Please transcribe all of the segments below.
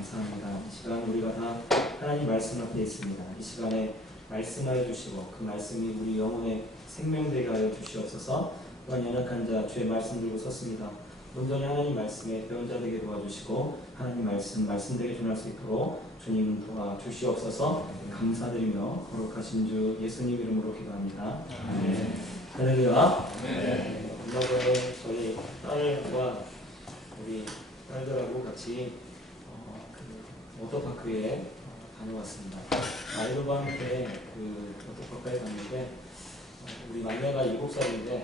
감사합니다. 이 시간 우리가 다 하나님 말씀 앞에 있습니다. 이 시간에 말씀하여 주시고 그 말씀이 우리 영혼에 생명되게 하여 주시옵소서 또한 연약한 자 주의 말씀 들고 섰습니다. 온전히 하나님 말씀에 배운 자 되게 도와주시고 하나님 말씀 말씀되게 전할 수 있도록 주님 도와 주시옵소서 감사드리며 거룩하신 주 예수님 이름으로 기도합니다. 아멘. 할렐루야. 네, 오늘은 저희 딸과 우리 딸들하고 같이 워터파크에 어, 다녀왔습니다. 아이들과 함께 그 워터파크에 갔는데 어, 우리 막내가 7살인데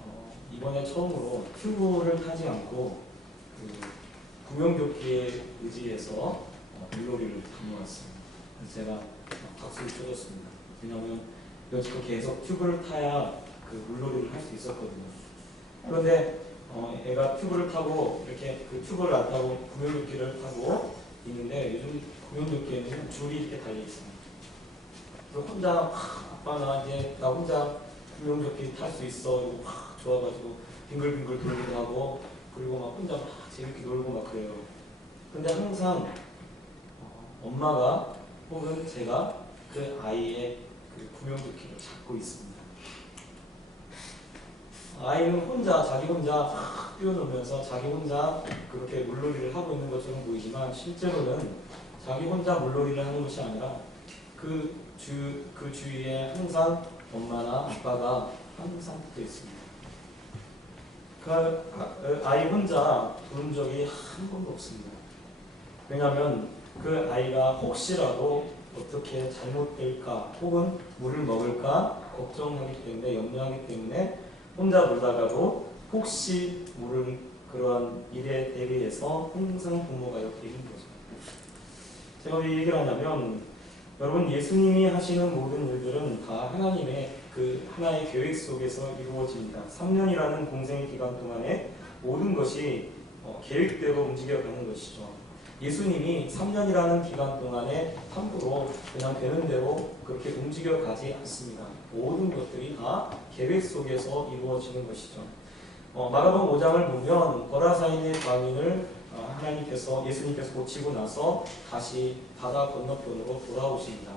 어, 이번에 처음으로 튜브를 타지 않고 그 구명조끼에 의지해서 어, 물놀이를 다녀왔어요. 그래서 제가 박수를 쳐줬습니다. 왜냐하면 여지껏 계속 튜브를 타야 그 물놀이를 할 수 있었거든요. 그런데 어, 애가 튜브를 타고 이렇게 그 튜브를 안 타고 구명조끼를 타고 있는데 요즘 구명조끼에는 줄이 이렇게 달려 있어요. 그래서 혼자 막 아빠 나 이제 나 혼자 구명조끼 탈 수 있어 이러고 막 좋아가지고 빙글빙글 돌기도 하고 그리고 막 혼자 막 재밌게 놀고 막 그래요. 근데 항상 어, 엄마가 혹은 제가 그 아이의 그 구명조끼를 잡고 있습니다. 아이는 혼자 자기 혼자 막 뛰어놀면서 자기 혼자 그렇게 물놀이를 하고 있는 것처럼 보이지만 실제로는 자기 혼자 물놀이를 하는 것이 아니라 그 주 그 주위에 항상 엄마나 아빠가 항상 붙어 있습니다. 그 아- 아이 혼자 부른 적이 한 번도 없습니다. 왜냐하면 그 아이가 혹시라도 어떻게 잘못될까 혹은 물을 먹을까 걱정하기 때문에 염려하기 때문에 혼자 놀다가도 혹시 모를 그러한 일에 대비해서 항상 부모가 옆에 있는 거죠. 제가 왜이 얘기를 하냐면 여러분 예수님이 하시는 모든 일들은 다 하나님의 그 하나의 계획 속에서 이루어집니다. 3년이라는 공생의 기간 동안에 모든 것이 어, 계획대로 움직여가는 것이죠. 예수님이 3년이라는 기간 동안에 함부로 그냥 되는 대로 그렇게 움직여가지 않습니다. 모든 것들이 다 계획 속에서 이루어지는 것이죠. 어, 마가복음 5장을 보면 거라사인의 광인을 어, 하나님께서 예수님께서 고치고 나서 다시 바다 건너편으로 돌아오십니다.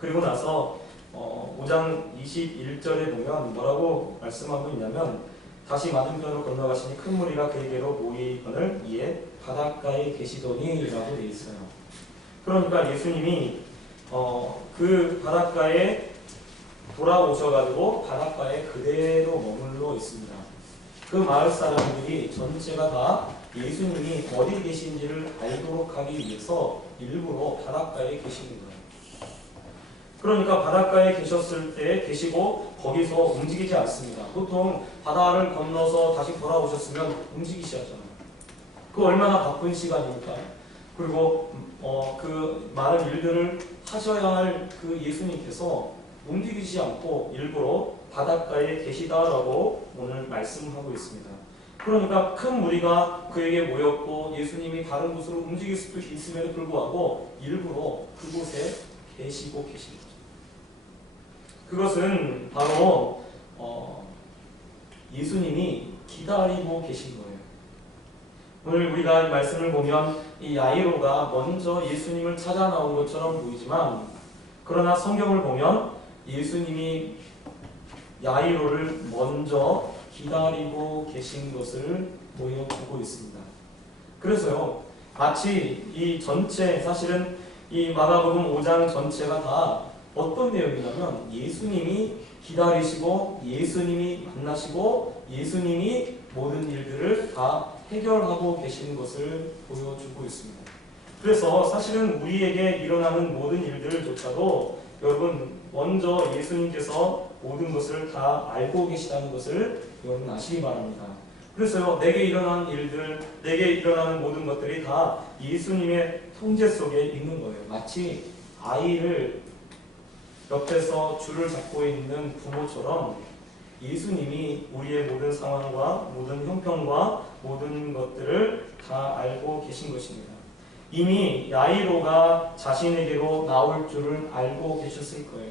그리고 나서 어, 5장 21절에 보면 뭐라고 말씀하고 있냐면 다시 맞은편으로 건너가시니 큰 무리가 그에게로 모이거늘 이에 바닷가에 계시더니라고 되어 있어요. 그러니까 예수님이 어, 그 바닷가에 돌아오셔가지고 바닷가에 그대로 머물러 있습니다. 그 마을 사람들이 전체가 다 예수님이 어디 계신지를 알도록 하기 위해서 일부러 바닷가에 계시는 거예요. 그러니까 바닷가에 계셨을 때 계시고 거기서 움직이지 않습니다. 보통 바다를 건너서 다시 돌아오셨으면 움직이셔야잖아요. 그 얼마나 바쁜 시간입니까? 그리고 어, 그 많은 일들을 하셔야 할 그 예수님께서 움직이지 않고 일부러 바닷가에 계시다라고 오늘 말씀하고 있습니다. 그러니까 큰 무리가 그에게 모였고 예수님이 다른 곳으로 움직일 수도 있음에도 불구하고 일부러 그곳에 계시고 계신 거죠. 그것은 바로 어, 예수님이 기다리고 계신 거예요. 오늘 우리가 이 말씀을 보면 이 야이로가 먼저 예수님을 찾아 나온 것처럼 보이지만 그러나 성경을 보면 예수님이 야이로를 먼저 기다리고 계신 것을 보여주고 있습니다. 그래서요, 마치 이 전체, 사실은 이 마가복음 5장 전체가 다 어떤 내용이냐면 예수님이 기다리시고 예수님이 만나시고 예수님이 모든 일들을 다 해결하고 계시는 것을 보여주고 있습니다. 그래서 사실은 우리에게 일어나는 모든 일들조차도 여러분 먼저 예수님께서 모든 것을 다 알고 계시다는 것을 여러분 아시기 바랍니다. 그래서요 내게 일어나는 일들, 내게 일어나는 모든 것들이 다 예수님의 통제 속에 있는 거예요. 마치 아이를 옆에서 줄을 잡고 있는 부모처럼 예수님이 우리의 모든 상황과 모든 형편과 모든 것들을 다 알고 계신 것입니다. 이미 야이로가 자신에게로 나올 줄을 알고 계셨을 거예요.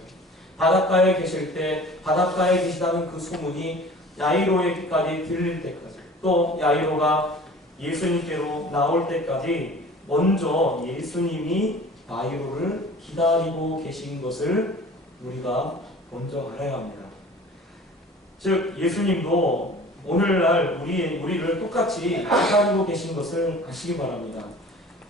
바닷가에 계실 때 바닷가에 계시다는 그 소문이 야이로에게까지 들릴 때까지 또 야이로가 예수님께로 나올 때까지 먼저 예수님이 야이로를 기다리고 계신 것을 우리가 먼저 알아야 합니다. 즉 예수님도 오늘날 우리 우리를 똑같이 기다리고 계신 것을 아시기 바랍니다.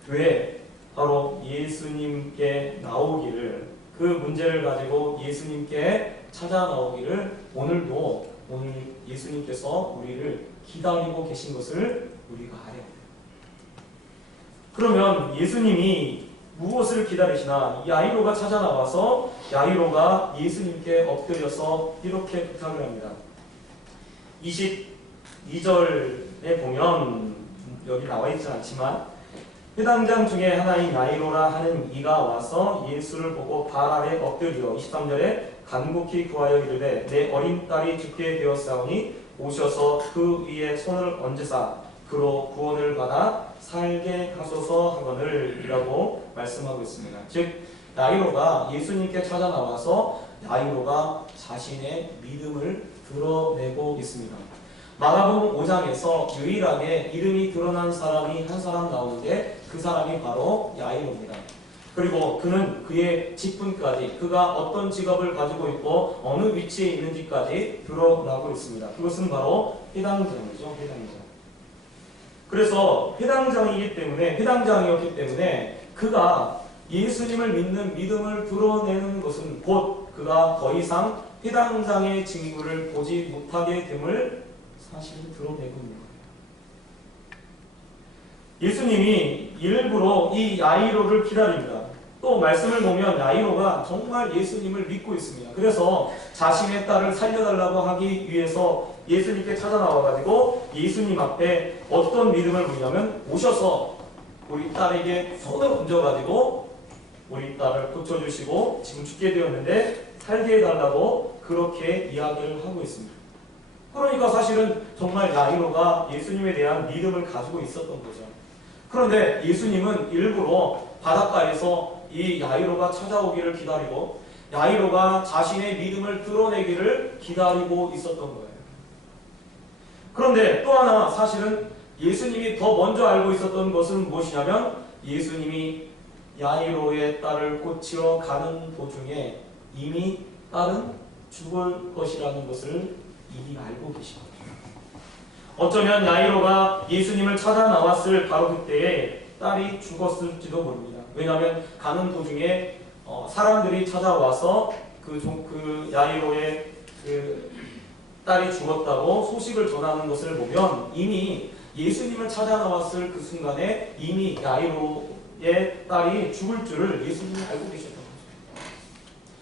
왜 바로 예수님께 나오기를 그 문제를 가지고 예수님께 찾아 나오기를 오늘도 오늘 예수님께서 우리를 기다리고 계신 것을 우리가 알아야. 그러면 예수님이 무엇을 기다리시나 야이로가 찾아 나와서 야이로가 예수님께 엎드려서 이렇게 부탁을 합니다. 22절에 보면 여기 나와 있지 않지만 해당장 중에 하나인 야이로라 하는 이가 와서 예수를 보고 발 아래 엎드려 23절에 간곡히 구하여 이르되 내 어린 딸이 죽게 되었사오니 오셔서 그 위에 손을 얹으사 그로 구원을 받아 살게 하소서 하거늘 이라고 말씀하고 있습니다. 즉 야이로가 예수님께 찾아 나와서 야이로가 자신의 믿음을 드러내고 있습니다. 마가복음 5장에서 유일하게 이름이 드러난 사람이 한 사람 나오는데 그 사람이 바로 야이로입니다. 그리고 그는 그의 직분까지 그가 어떤 직업을 가지고 있고 어느 위치에 있는지까지 드러나고 있습니다. 그것은 바로 해당장이죠. 해당장. 그래서 해당장이기 때문에 해당장이었기 때문에 그가 예수님을 믿는 믿음을 드러내는 것은 곧 그가 더 이상 해당장의 징후를 보지 못하게 됨을 사실 드러내고 있는 거예요. 예수님이 일부러 이 야이로를 기다립니다. 또 말씀을 보면 야이로가 정말 예수님을 믿고 있습니다. 그래서 자신의 딸을 살려달라고 하기 위해서 예수님께 찾아 나와가지고 예수님 앞에 어떤 믿음을 보이냐면 오셔서 우리 딸에게 손을 얹어가지고 우리 딸을 고쳐주시고 지금 죽게 되었는데 살게 해달라고 그렇게 이야기를 하고 있습니다. 그러니까 사실은 정말 야이로가 예수님에 대한 믿음을 가지고 있었던 거죠. 그런데 예수님은 일부러 바닷가에서 이 야이로가 찾아오기를 기다리고 야이로가 자신의 믿음을 드러내기를 기다리고 있었던 거예요. 그런데 또 하나 사실은 예수님이 더 먼저 알고 있었던 것은 무엇이냐면 예수님이 야이로의 딸을 고치러 가는 도중에 이미 딸은 죽을 것이라는 것을 이미 알고 계신 거예요. 어쩌면 야이로가 예수님을 찾아 나왔을 바로 그때에 딸이 죽었을지도 모릅니다. 왜냐하면 가는 도중에 어, 사람들이 찾아와서 그, 종- 그 야이로의 그 딸이 죽었다고 소식을 전하는 것을 보면 이미 예수님을 찾아 나왔을 그 순간에 이미 야이로의 딸이 죽을 줄을 예수님이 알고 계셨던 거죠.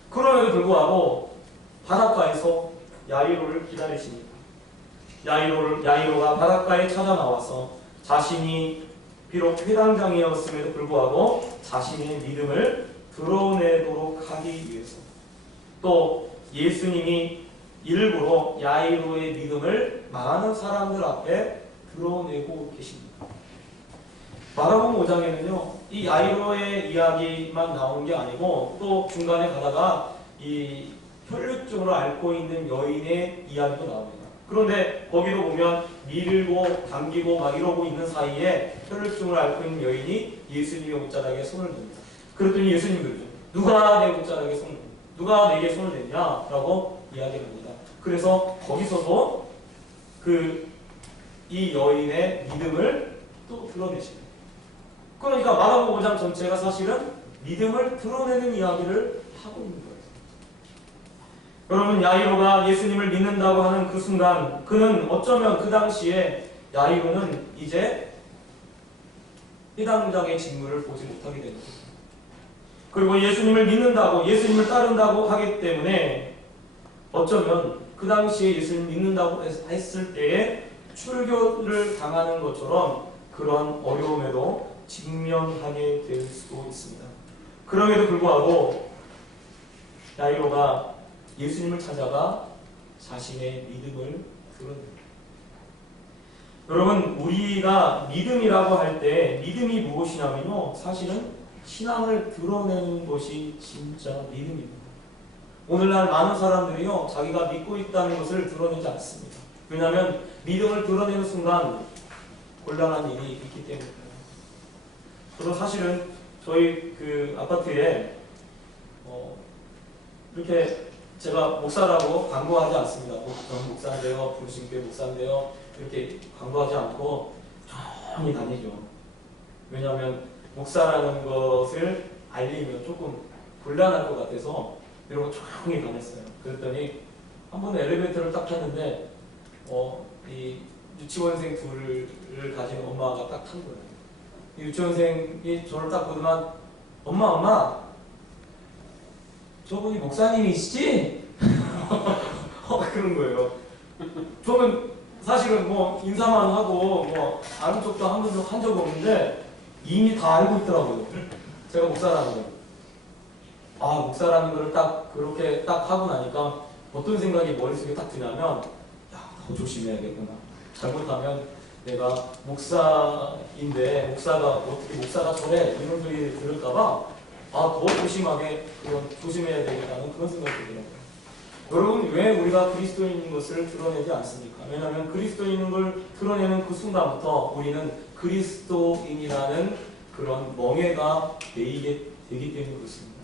그럼에도 불구하고 바닷가에서 야이로를 기다리십니다. 야이로를, 야이로가 바닷가에 찾아 나와서 자신이 비록 회당장이었음에도 불구하고 자신의 믿음을 드러내도록 하기 위해서 또 예수님이 일부러 야이로의 믿음을 많은 사람들 앞에 드러내고 계십니다. 마가복음 5장에는요, 이 야이로의 이야기만 나오는 게 아니고 또 중간에 가다가 이 혈류증으로 앓고 있는 여인의 이야기도 나옵니다. 그런데 거기도 보면 밀고 당기고 막 이러고 있는 사이에 혈류증을 앓고 있는 여인이 예수님의 옷자락에 손을 댑니다. 그랬더니 예수님 그러죠. 누가 내 옷자락에 손을? 누가 내게 손을 댔냐라고 이야기를 합니다. 그래서 거기서도 그 이 여인의 믿음을 또 드러내십니다. 그러니까 마가복음 5장 전체가 사실은 믿음을 드러내는 이야기를 하고 있는. 여러분 야이로가 예수님을 믿는다고 하는 그 순간 그는 어쩌면 그 당시에 야이로는 이제 해당장의 직무를 보지 못하게 되는 거예요. 그리고 예수님을 믿는다고 예수님을 따른다고 하기 때문에 어쩌면 그 당시에 예수님을 믿는다고 했- 했을 때에 출교를 당하는 것처럼 그런 어려움에도 직면하게 될 수도 있습니다. 그럼에도 불구하고 야이로가 예수님을 찾아가 자신의 믿음을 드러냅니다. 여러분, 우리가 믿음이라고 할 때 믿음이 무엇이냐면요. 사실은 신앙을 드러내는 것이 진짜 믿음입니다. 오늘날 많은 사람들이요. 자기가 믿고 있다는 것을 드러내지 않습니다. 왜냐하면 믿음을 드러내는 순간 곤란한 일이 있기 때문입니다. 저도 사실은 저희 그 아파트에 어, 이렇게 제가 목사라고 광고하지 않습니다. 목- 저는 목사인데요, 부르신 교회 목사인데요, 이렇게 광고하지 않고 조용히 다니죠. 왜냐하면 목사라는 것을 알리면 조금 곤란할 것 같아서 이러고 조용히 다녔어요. 그랬더니 한 번에 엘리베이터를 딱 탔는데 어, 이 유치원생 둘을 가진 엄마가 딱 탄 거예요. 이 유치원생이 저를 딱 보더만 엄마 엄마 저분이 목사님이시지? 어, 그런 거예요. 저는 사실은 뭐 인사만 하고 뭐 아는 척도 한 번도 한적 없는데 이미 다 알고 있더라고요. 제가 목사라는 걸. 아 목사라는 걸딱 그렇게 딱 하고 나니까 어떤 생각이 머릿속에 딱 드냐면 야더 조심해야겠구나. 잘못하면 내가 목사인데 목사가 어떻게 목사가 저래 이런 소리 들을까봐 아더 조심하게 그런 조심해야 되겠다는 그런 생각이 들더라고요. 여러분 왜 우리가 그리스도인인 것을 드러내지 않습니까? 왜냐하면 그리스도인인 걸 드러내는 그 순간부터 우리는 그리스도인이라는 그런 멍해가 매이게 되기 때문에 그렇습니다.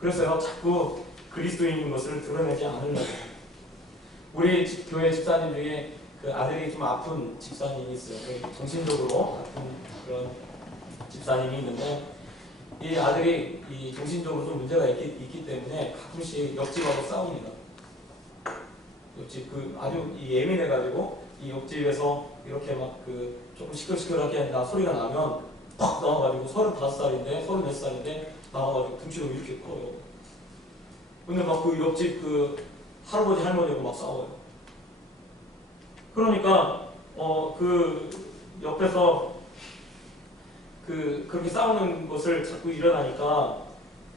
그래서요 자꾸 그리스도인인 것을 드러내지 않으려고 우리 집- 교회 집사님 중에 그 아들이 좀 아픈 집사님이 있어요. 그 정신적으로 아픈 그런 집사님이 있는데 이 아들이 이 정신적으로 좀 문제가 있기, 있기 때문에 가끔씩 옆집하고 싸웁니다. 옆집 그 아주 이 예민해가지고 이 옆집에서 이렇게 막 그 조금 시끌시끌하게 나 소리가 나면 팍 나와가지고 서른 다섯 살인데 서른 몇 살인데 나와가지고 등치도 이렇게 커요. 근데 막 그 옆집 그 할아버지 할머니하고 막 싸워요. 그러니까 어 그 옆에서 그 그렇게 싸우는 것을 자꾸 일어나니까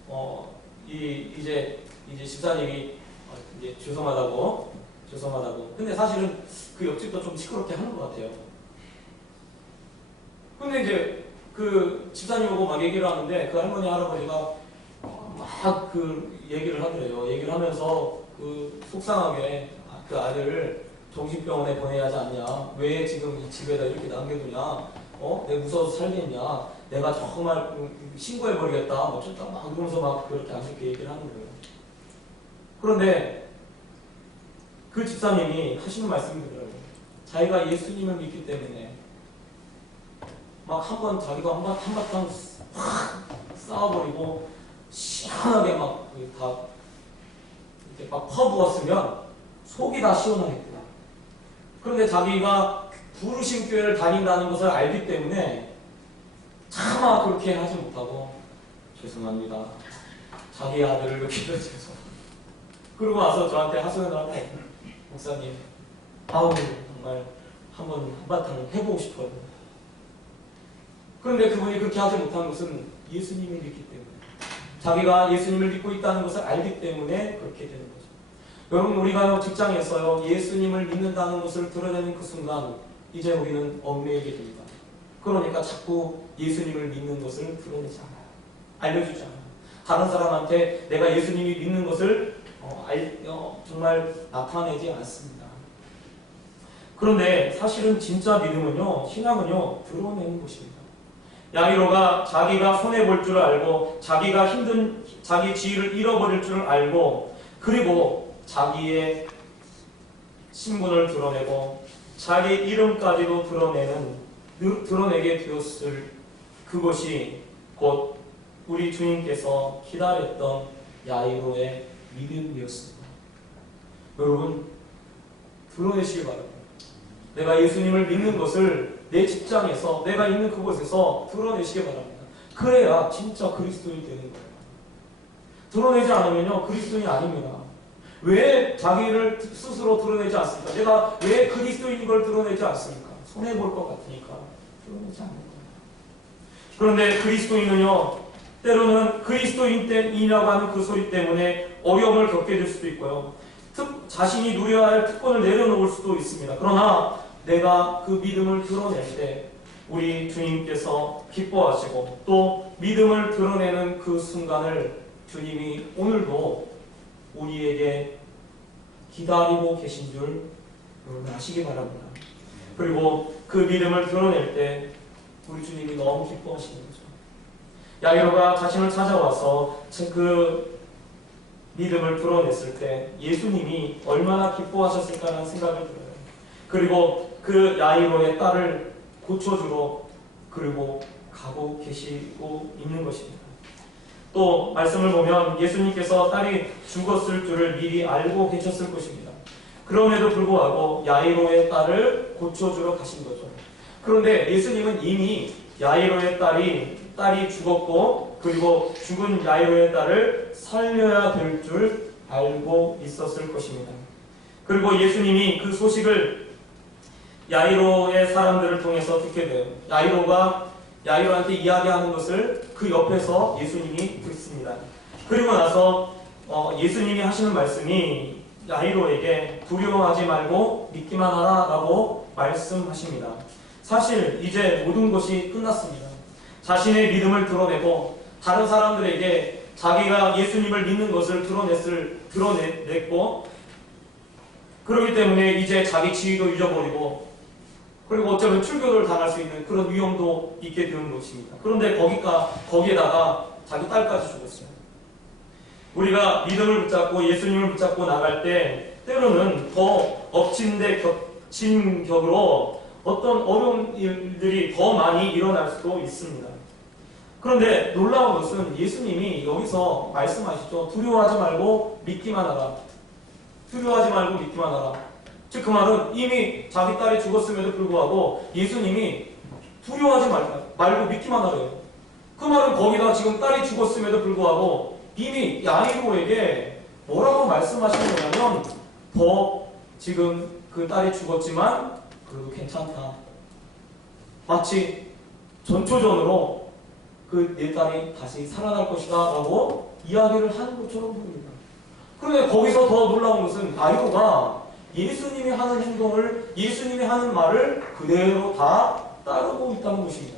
어 이 이제 이제 집사님이 어, 이제 죄송하다고 죄송하다고 근데 사실은 그 옆집도 좀 시끄럽게 하는 것 같아요. 근데 이제 그 집사님하고 막 얘기를 하는데 그 할머니 할아버지가 막 그 얘기를 하더래요. 얘기를 하면서 그 속상하게 그 아들을 정신병원에 보내야 하지 않냐? 왜 지금 이 집에다 이렇게 남겨두냐? 어? 내가 무서워서 살겠냐? 내가 정말 신고해버리겠다. 뭐 어쩌다 막 그러면서 막 그렇게 안 좋게 얘기를 하는 거예요. 그런데 그 집사님이 하시는 말씀이 더라고요 자기가 예수님을 믿기 때문에 막 한 번 자기가 한바, 한바탕 확 쌓아버리고 시원하게 막 다 이렇게 막 퍼부었으면 속이 다 시원하겠구나. 그런데 자기가 부르신 교회를 다닌다는 것을 알기 때문에 차마 그렇게 하지 못하고 죄송합니다. 자기 아들을 이렇게 죄송. 그러고 와서 저한테 하소연을 하고 목사님, 아우 정말 한번 한바탕 해보고 싶어요. 그런데 그분이 그렇게 하지 못한 것은 예수님을 믿기 때문에 자기가 예수님을 믿고 있다는 것을 알기 때문에 그렇게 되는 거죠. 여러분 우리가 직장에서요 예수님을 믿는다는 것을 드러내는 그 순간 이제 우리는 얽매이게 됩니다. 그러니까 자꾸 예수님을 믿는 것을 드러내지 않아요. 알려주지 않아요. 다른 사람한테 내가 예수님이 믿는 것을 어, 알, 어, 정말 나타내지 않습니다. 그런데 사실은 진짜 믿음은요, 신앙은요, 드러내는 것입니다. 야이로가 자기가 손해볼 줄 알고, 자기가 힘든, 자기 지위를 잃어버릴 줄 알고, 그리고 자기의 신분을 드러내고, 자기 이름까지도 드러내는, 드러내게 되었을 그것이 곧 우리 주님께서 기다렸던 야이로의 믿음이었습니다. 여러분, 드러내시기 바랍니다. 내가 예수님을 믿는 것을 내 직장에서, 내가 있는 그곳에서 드러내시기 바랍니다. 그래야 진짜 그리스도인이 되는 거예요. 드러내지 않으면요, 그리스도인이 아닙니다. 왜 자기를 스스로 드러내지 않습니까? 내가 왜 그리스도인인 걸 드러내지 않습니까? 손해볼 것 같으니까 드러내지 않는 거예요. 그런데 그리스도인은요, 때로는 그리스도인이라고 하는 그 소리 때문에 어려움을 겪게 될 수도 있고요. 특, 자신이 누려야 할 특권을 내려놓을 수도 있습니다. 그러나 내가 그 믿음을 드러낼 때 우리 주님께서 기뻐하시고 또 믿음을 드러내는 그 순간을 주님이 오늘도 우리에게 기다리고 계신 줄 여러분 아시기 바랍니다. 그리고 그 믿음을 드러낼 때 우리 주님이 너무 기뻐하시는 거죠. 야이로가 자신을 찾아와서 그 믿음을 드러냈을 때 예수님이 얼마나 기뻐하셨을까라는 생각을 들어요. 그리고 그 야이로의 딸을 고쳐주러 그리고 가고 계시고 있는 것입니다. 또 말씀을 보면 예수님께서 딸이 죽었을 줄을 미리 알고 계셨을 것입니다. 그럼에도 불구하고 야이로의 딸을 고쳐주러 가신 거죠. 그런데 예수님은 이미 야이로의 딸이 딸이 죽었고 그리고 죽은 야이로의 딸을 살려야 될 줄 알고 있었을 것입니다. 그리고 예수님이 그 소식을 야이로의 사람들을 통해서 듣게 돼요. 야이로가 야이로한테 이야기하는 것을 그 옆에서 예수님이 듣습니다. 그리고 나서 어, 예수님이 하시는 말씀이 야이로에게 두려워하지 말고 믿기만 하라라고 말씀하십니다. 사실 이제 모든 것이 끝났습니다. 자신의 믿음을 드러내고 다른 사람들에게 자기가 예수님을 믿는 것을 드러냈을 드러냈고 그렇기 때문에 이제 자기 지위도 잊어버리고 그리고 어쩌면 출교를 당할 수 있는 그런 위험도 있게 되는 것입니다. 그런데 거기가 거기에다가 자기 딸까지 죽었어요. 우리가 믿음을 붙잡고 예수님을 붙잡고 나갈 때 때로는 더 엎친 데 겹친 격으로 어떤 어려운 일들이 더 많이 일어날 수도 있습니다. 그런데 놀라운 것은 예수님이 여기서 말씀하시죠. 두려워하지 말고 믿기만 하라. 두려워하지 말고 믿기만 하라. 즉 그 말은 이미 자기 딸이 죽었음에도 불구하고 예수님이 두려워하지 말, 말고 믿기만 하래요. 그 말은 거기다 지금 딸이 죽었음에도 불구하고 이미 야이로에게 뭐라고 말씀하시는 거냐면 더 지금 그 딸이 죽었지만 그래도 괜찮다. 마치 전초전으로 그 내 딸이 다시 살아날 것이다 라고 이야기를 하는 것처럼 보입니다. 그런데 거기서 더 놀라운 것은 야이로가 예수님이 하는 행동을 예수님이 하는 말을 그대로 다 따르고 있다는 것입니다.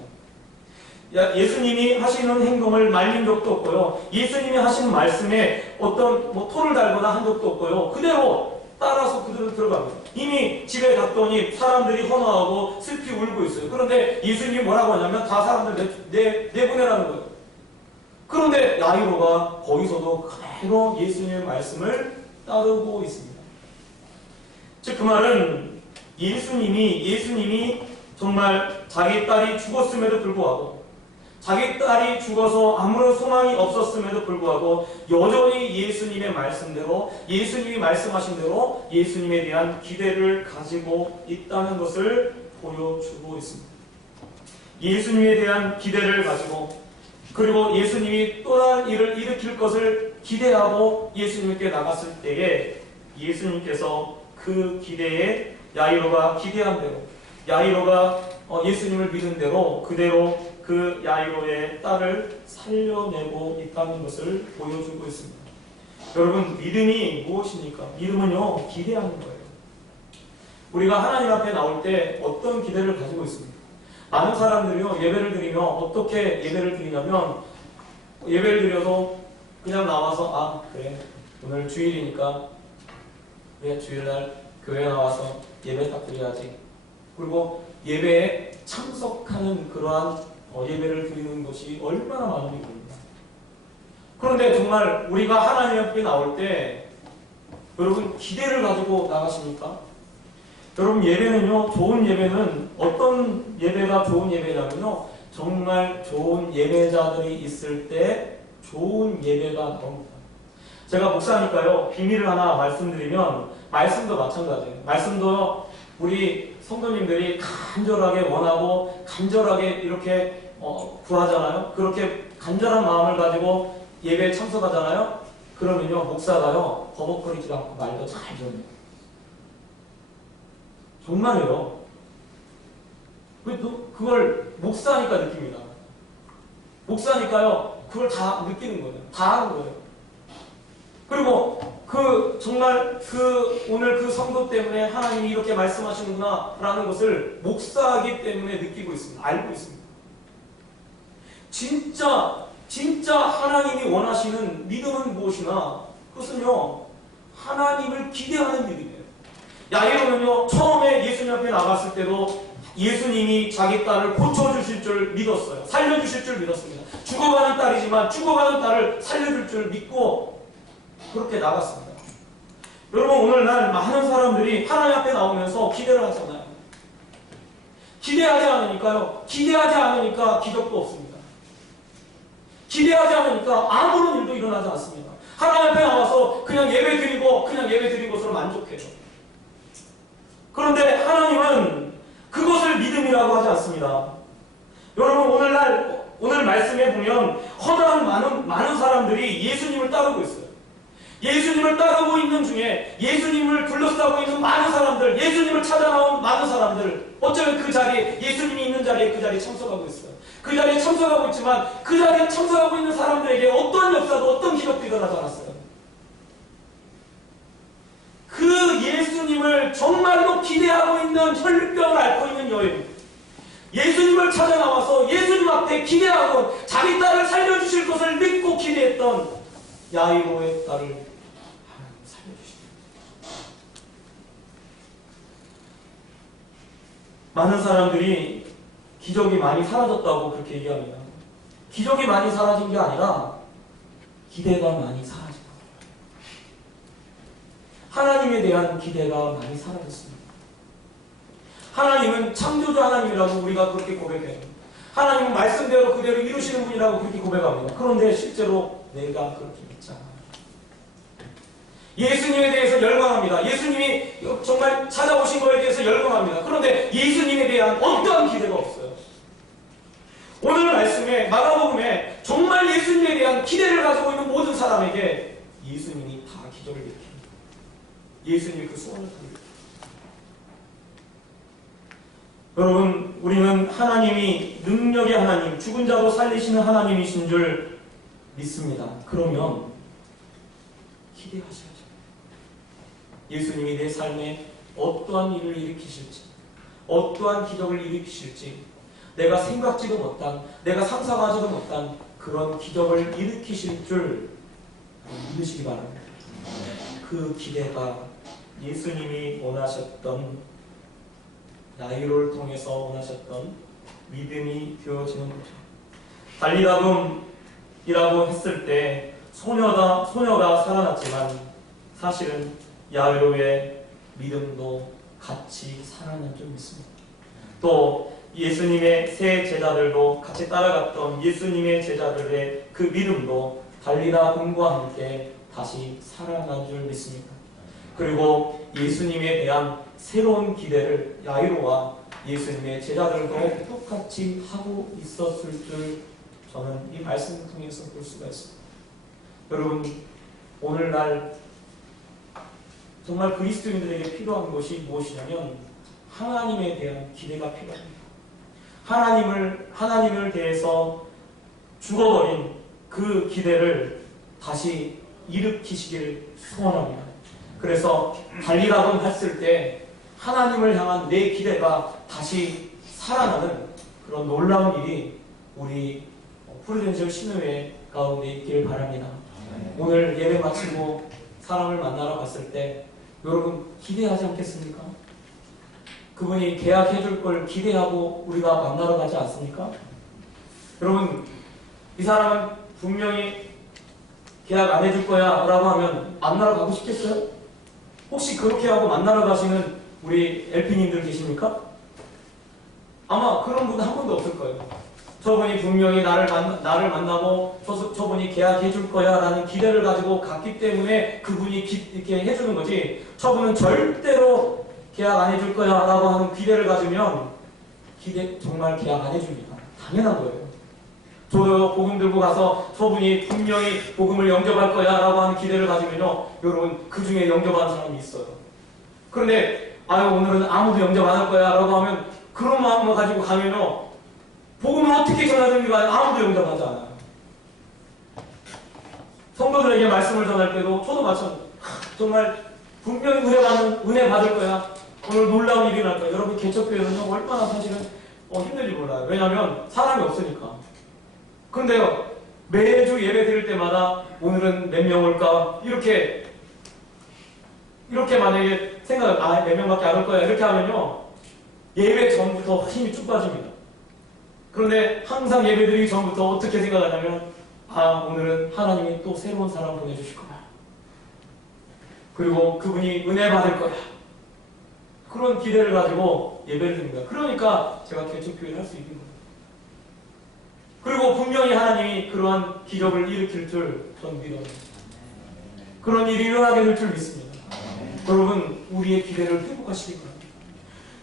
야- 예수님이 하시는 행동을 말린 적도 없고요. 예수님이 하시는 말씀에 어떤 뭐 토를 달거나 한 적도 없고요. 그대로 따라서 그대로 들어갑니다. 이미 집에 갔더니 사람들이 헌화하고 슬피 울고 있어요. 그런데 예수님이 뭐라고 하냐면 다 사람들 내, 내, 내보내라는 거예요. 그런데 야이로가 거기서도 그대로 예수님의 말씀을 따르고 있습니다. 즉 그 말은 예수님이 예수님이 정말 자기 딸이 죽었음에도 불구하고 자기 딸이 죽어서 아무런 소망이 없었음에도 불구하고 여전히 예수님의 말씀대로 예수님이 말씀하신 대로 예수님에 대한 기대를 가지고 있다는 것을 보여주고 있습니다. 예수님에 대한 기대를 가지고 그리고 예수님이 또 다른 일을 일으킬 것을 기대하고 예수님께 나갔을 때에 예수님께서 그 기대에 야이로가 기대한 대로 야이로가 어, 예수님을 믿은 대로 그대로 그 야이로의 딸을 살려내고 있다는 것을 보여주고 있습니다. 여러분 믿음이 무엇입니까? 믿음은요 기대하는 거예요. 우리가 하나님 앞에 나올 때 어떤 기대를 가지고 있습니까? 많은 사람들이요 예배를 드리며 어떻게 예배를 드리냐면 예배를 드려도 그냥 나와서 아 그래 오늘 주일이니까 그래 주일날 교회 나와서 예배 딱 드려야지 그리고 예배에 참석하는 그러한 어, 예배를 드리는 것이 얼마나 많은지 모릅니다. 그런데 정말 우리가 하나님 앞에 나올 때 여러분 기대를 가지고 나가십니까? 여러분 예배는요 좋은 예배는 어떤 예배가 좋은 예배냐면요 정말 좋은 예배자들이 있을 때 좋은 예배가 나옵니다. 제가 목사니까요 비밀을 하나 말씀드리면 말씀도 마찬가지예요. 말씀도 우리 성도님들이 간절하게 원하고 간절하게 이렇게 어, 구하잖아요. 그렇게 간절한 마음을 가지고 예배에 참석하잖아요. 그러면요 목사가요 버벅거리지 않고 말도 잘 전해요. 정말이에요. 그걸 목사니까 느낍니다. 목사니까요, 그걸 다 느끼는 거예요. 다 하는 거예요. 그리고 그 정말 그 오늘 그 성도 때문에 하나님이 이렇게 말씀하시는구나라는 것을 목사이기 때문에 느끼고 있습니다. 알고 있습니다. 진짜 진짜 하나님이 원하시는 믿음은 무엇이나 그것은요 하나님을 기대하는 믿음이에요. 야이로는요 처음에 예수님 앞에 나갔을 때도 예수님이 자기 딸을 고쳐주실 줄 믿었어요. 살려주실 줄 믿었습니다. 죽어가는 딸이지만 죽어가는 딸을 살려줄 줄 믿고 그렇게 나갔습니다. 여러분 오늘날 많은 사람들이 하나님 앞에 나오면서 기대를 하잖아요. 기대하지 않으니까요. 기대하지 않으니까 기적도 없습니다. 기대하지 않으니까 아무런 일도 일어나지 않습니다. 하나님 앞에 나와서 그냥 예배 드리고 그냥 예배 드린 것으로 만족해요. 그런데 하나님은 그것을 믿음이라고 하지 않습니다. 여러분 오늘날 오늘 말씀에 보면 허다한 많은 많은 사람들이 예수님을 따르고 있어요. 예수님을 따르고 있는 중에 예수님을 둘러싸고 있는 많은 사람들, 예수님을 찾아 나온 많은 사람들, 어쩌면 그 자리에 예수님이 있는 자리에 그 자리에 참석하고 있어요. 그 자리에 참석하고 있지만 그 자리에 참석하고 있는 사람들에게 어떤 역사도 어떤 기적도 일어나지 않았어요. 그 예수님을 정말로 기대하고 있는 혈병을 앓고 있는 여인. 예수님을 찾아 나와서 예수님 앞에 기대하고 자기 딸을 살려주실 것을 믿고 기대했던 야이로의 딸을 하나님 살려주십니다. 많은 사람들이 기적이 많이 사라졌다고 그렇게 얘기합니다. 기적이 많이 사라진 게 아니라 기대가 많이 사라진 거예요. 하나님에 대한 기대가 많이 사라졌습니다. 하나님은 창조주 하나님이라고 우리가 그렇게 고백해요. 하나님은 말씀대로 그대로 이루시는 분이라고 그렇게 고백합니다. 그런데 실제로 내가 그렇게 않아요. 예수님에 대해서 열광합니다. 예수님이 정말 찾아오신 거에 대해서 열광합니다. 그런데 예수님에 대한 어떠한 기대가 없어요. 오늘 말씀에 마가복음에 정말 예수님에 대한 기대를 가지고 있는 모든 사람에게 예수님이 다 기적을 일으킵니다. 예수님이 그 소원을 다 일으킵니다. 여러분, 우리는 하나님이 능력의 하나님, 죽은 자도 살리시는 하나님이신 줄 믿습니다. 그러면 기대하셔야죠. 예수님이 내 삶에 어떠한 일을 일으키실지, 어떠한 기적을 일으키실지, 내가 생각지도 못한, 내가 상상하지도 못한 그런 기적을 일으키실 줄 믿으시기 바랍니다. 그 기대가 예수님이 원하셨던 야이로를 통해서 원하셨던 믿음이 되어지는 거죠. 달리다금이라고 했을 때 소녀가 소녀가 살아났지만 사실은 야이로의 믿음도 같이 살아난 줄 믿습니다. 또 예수님의 세 제자들도 같이 따라갔던 예수님의 제자들의 그 믿음도 달리다금과 함께 다시 살아난 줄 믿습니다. 그리고 예수님에 대한 새로운 기대를 야이로와 예수님의 제자들도 똑같이 하고 있었을 줄 저는 이 말씀을 통해서 볼 수가 있습니다. 여러분, 오늘날 정말 그리스도인들에게 필요한 것이 무엇이냐면 하나님에 대한 기대가 필요합니다. 하나님을 하나님을 대해서 죽어버린 그 기대를 다시 일으키시길 소원합니다. 그래서 달리라고 했을 때 하나님을 향한 내 기대가 다시 살아나는 그런 놀라운 일이 우리 프루덴셜 신우회 가운데 있기를 바랍니다. 오늘 예배 마치고 사람을 만나러 갔을 때 여러분 기대하지 않겠습니까? 그분이 계약해 줄 걸 기대하고 우리가 만나러 가지 않습니까? 여러분 이 사람은 분명히 계약 안 해줄 거야 라고 하면 만나러 가고 싶겠어요? 혹시 그렇게 하고 만나러 가시는 우리 LP님들 계십니까? 아마 그런 분 한 분도 없을 거예요. 저분이 분명히 나를, 만, 나를 만나고 저, 저분이 계약해 줄 거야 라는 기대를 가지고 갔기 때문에 그분이 기, 이렇게 해주는 거지 저분은 절대로 계약 안 해줄 거야 라고 하는 기대를 가지면 기대 정말 계약 안 해줍니다. 당연한 거예요. 저도 복음 들고 가서 저분이 분명히 복음을 영접할 거야 라고 하는 기대를 가지면요 여러분 그 중에 영접하는 사람이 있어요 그런데 아유 오늘은 아무도 영접 안 할 거야 라고 하면 그런 마음을 가지고 가면요 복음을 어떻게 전하든가 아무도 영접하지 않아요 성도들에게 말씀을 전할 때도 저도 마찬가지 정말 분명히 은혜 받는 은혜 받을 거야 오늘 놀라운 일이 날 거야 여러분 개척교회는요 얼마나 사실은 어, 힘들지 몰라요 왜냐하면 사람이 없으니까 그런데요, 매주 예배 드릴 때마다 오늘은 몇 명 올까? 이렇게, 이렇게 만약에 생각을, 아, 몇 명밖에 안 올 거야. 이렇게 하면요, 예배 전부터 힘이 쭉 빠집니다. 그런데 항상 예배 드리기 전부터 어떻게 생각하냐면 아 오늘은 하나님이 또 새로운 사람 보내주실 거야. 그리고 그분이 은혜 받을 거야. 그런 기대를 가지고 예배를 드립니다. 그러니까 제가 개척교회를 할 수 있는 거예요. 그리고 분명히 하나님이 그러한 기적을 일으킬 줄 전 믿어요. 그런 일이 일어나게 될 줄 믿습니다. 여러분 우리의 기대를 회복하시기 바랍니다.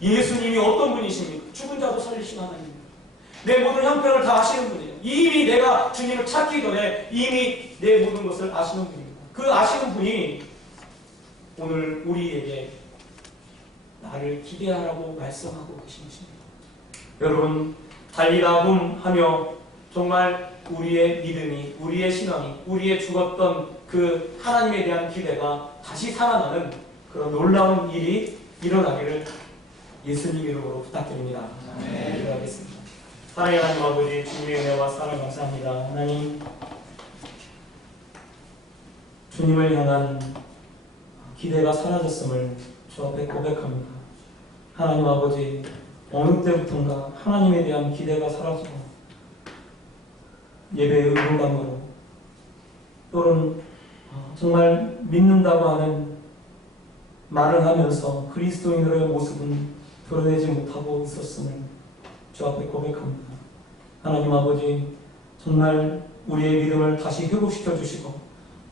예수님이 어떤 분이십니까? 죽은 자도 살리신 하나님입니다. 내 모든 형편을 다 아시는 분이에요. 이미 내가 주님을 찾기 전에 이미 내 모든 것을 아시는 분입니다. 그 아시는 분이 오늘 우리에게 나를 기대하라고 말씀하고 계신 것입니다. 여러분 달리다 봄 하며 정말 우리의 믿음이 우리의 신앙이 우리의 죽었던 그 하나님에 대한 기대가 다시 살아나는 그런 놀라운 일이 일어나기를 예수님 이름으로 부탁드립니다. 네. 기도하겠습니다. 사랑의 하나님 아버지 주님의 은혜와 사랑 감사합니다. 하나님 주님을 향한 기대가 사라졌음을 주 앞에 고백합니다. 하나님 아버지 어느 때부턴가 하나님에 대한 기대가 사라지고 예배의 의무감으로 또는 어, 정말 믿는다고 하는 말을 하면서 그리스도인으로의 모습은 드러내지 못하고 있었음을 주 앞에 고백합니다. 하나님 아버지 정말 우리의 믿음을 다시 회복시켜 주시고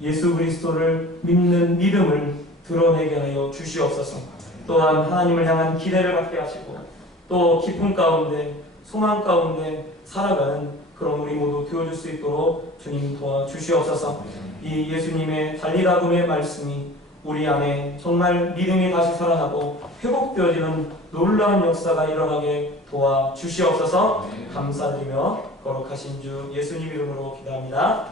예수 그리스도를 믿는 믿음을 드러내게 하여 주시옵소서. 또한 하나님을 향한 기대를 갖게 하시고 또 기쁨 가운데 소망 가운데 살아가는 그런 우리 모두 되어줄 수 있도록 주님 도와 주시옵소서. 이 예수님의 달리라금의 말씀이 우리 안에 정말 믿음이 다시 살아나고 회복되어지는 놀라운 역사가 일어나게 도와 주시옵소서. 감사드리며 거룩하신 주 예수님 이름으로 기도합니다.